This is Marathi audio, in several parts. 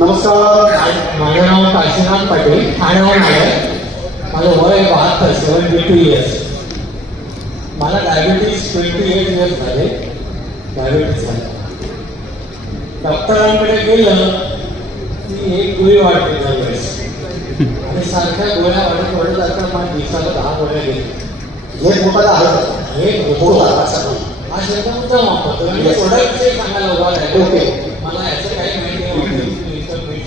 नमस्कार, माझं नाव काशीनाथ पाटील, ठाण्याहून आलं. माझं वय 72, 72 इयर्स. मला डायबिटीज 28 इयर्स झाले. डायबिटीज झालं. डॉक्टरांकडे गेलं की एक गोळी वाढते दरवेळेस आणि सारख्या गोळ्या वाढत जातात. मला दिवसाला 10 गोळ्या घेतल्या. हे मोठा आहे, हे हा शब्द मुद्दाम वापरतो आणि प्रोडक्टचे सांगायला उभा राहिलो. मला याचं काही माहिती नव्हतं.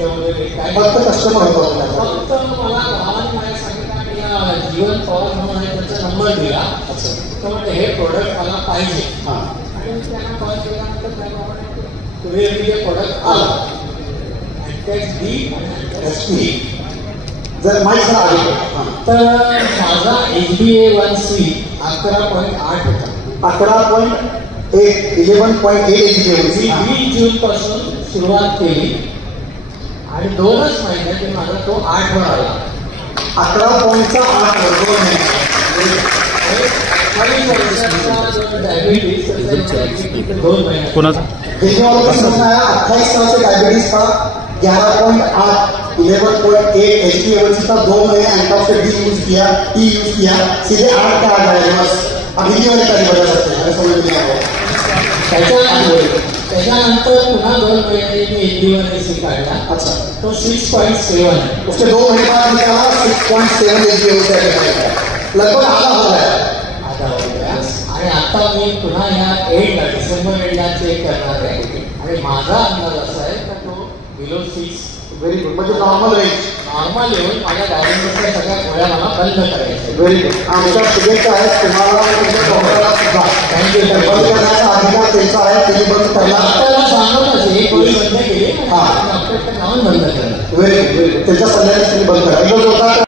काय फक्त कस्टमर होतो. फक्त मला भावाने माझ्या सांगितलं जीवन पवार म्हणून आहे, त्याचा नंबर दिला. तर म्हणजे हे प्रोडक्ट मला पाहिजे. आणि त्यांना कॉल केल्यानंतर त्याप्रमाणे तुम्ही प्रोडक्ट आला जर माहिती आले तर माझा HbA1c 11.8 होता. 11.8 20 जून पासून सुरुवात केली आणि 2च महिन्यात माझा तो 8 वर आला. 11.8 डायबिटीज 2 महिन्यात. कोणाचा 28 साल से डायबिटीज था. 11.8 11.8 HbA1c था. 2 महीने एंटॉक्सिड डी यूज किया सीधे 8 पे आ गए. बस अभी भी वाले कार्य बदल सकते हैं. समझ में आया. त्याच्यानंतर पुन्हा 2 महिने मी HbA1c काढला. अच्छा, तो 6.7 आहे. उसके 2 महीने बाद निकाला 6.7 HbA1c. लगभग आधा हो गया. आणि आता मी पुन्हा या डिसेंबर एंडला चेक करणार आहे आणि माझा अंदाज असा आहे की तो बिलो 6. Very good. म्हणजे नॉर्मल रेंज. नॉर्मल येऊन माझ्या डायबिटीसच्या सगळ्या गोळ्या मला बंद करायच्या. Very good. आमच्या शुभेच्छा आहेत तुम्हाला. डॉक्टरला सुद्धा थँक्यू. बंद करण्याचा अधिकार त्यांचा आहे. त्यांनी बंद केला. डॉक्टरला सांगतच एक गोळी बंद केली. डॉक्टरचं नाव बंद केलं. Very good. त्यांच्या सल्ल्याने तुम्ही बंद